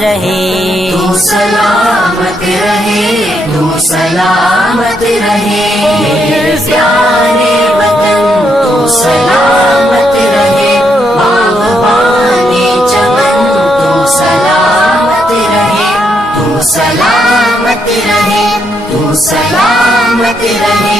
رہے، تو سلامت رہے، تو سلامت رہے، میرے پیارے وطن تو سلامت رہے، باغبان چمن تو سلامت رہے، تو سلامت رہے، تو سلامت رہے،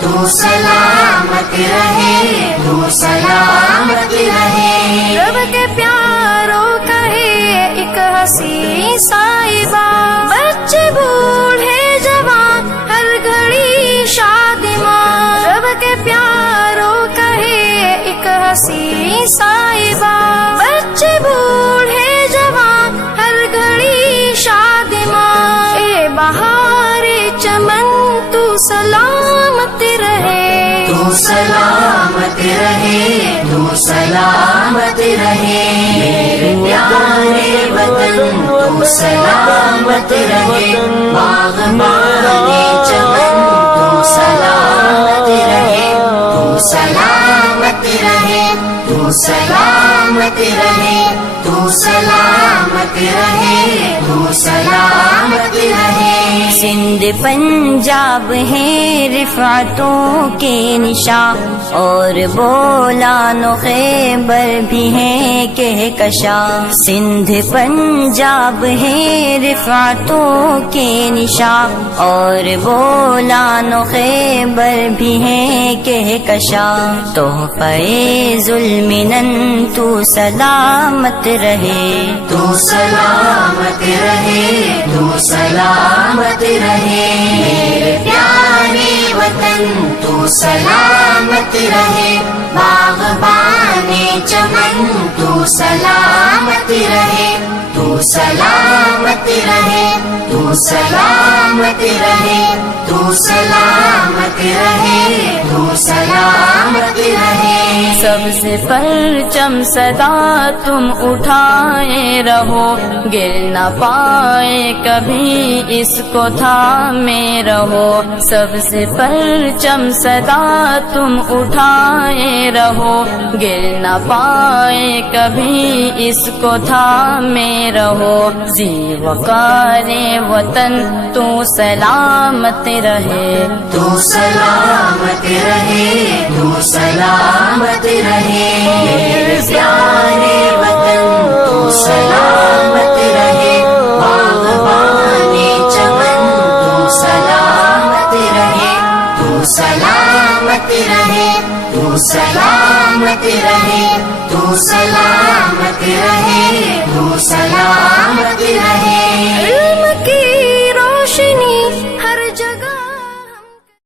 تو سلامت رہے، تو سلامت رہے۔ رب کے پیاروں کہے ایک ہنسی صاحبہ، بچے بوڑھے جوان ہر گھڑی شادمان، رب کے پیاروں کہے ایک ہنسی صاحبہ، بچے بوڑھے جوان ہر گھڑی شادمان، اے بہار چمن تو سلامت رہے، تو سلامت رہے، تو سلامت رہے، میرے پیارے وطن تو سلامت رہے، باغبان چمن تو سلامت رہے، تو سلامت رہے، تو سلامت رہے، تو سلامت رہے، تو سلامت رہے۔ سندھ پنجاب ہے رفعتوں کے نشاں، اور بولان و خیبر بھی ہے کہکشاں، سندھ پنجاب ہے رفعتوں کے نشاں، اور بولان و خیبر بھی ہے کہکشاں، تحفہ ذوالمنن تو سلامت رہے، تو سلامت رہے، تو سلامت رہے، میرے پیارے وطن تو سلامت رہے، باغبان چمن تو سلامت رہے، تو سلامت رہے، تو سلامت رہے، تو سلامت رہے، تو سلامت رہے۔ سب سے پرچم صدا تم اٹھائے رہو، گر نہ پائے کبھی اس کو تھامے رہو، سب سے پرچم صدا تم اٹھائے رہو، گر نہ پائے کبھی اس کو تھامے رہو، زی وقار وطن تو سلامت رہے، تو سلامت رہے، تو سلامت رہے، میرے پیارے وطن تو سلامت رہے، باغبان چمن تو سلامت رہے، تو سلامت رہے، تو سلامت رہے، تو سلامت رہے، تو سلامت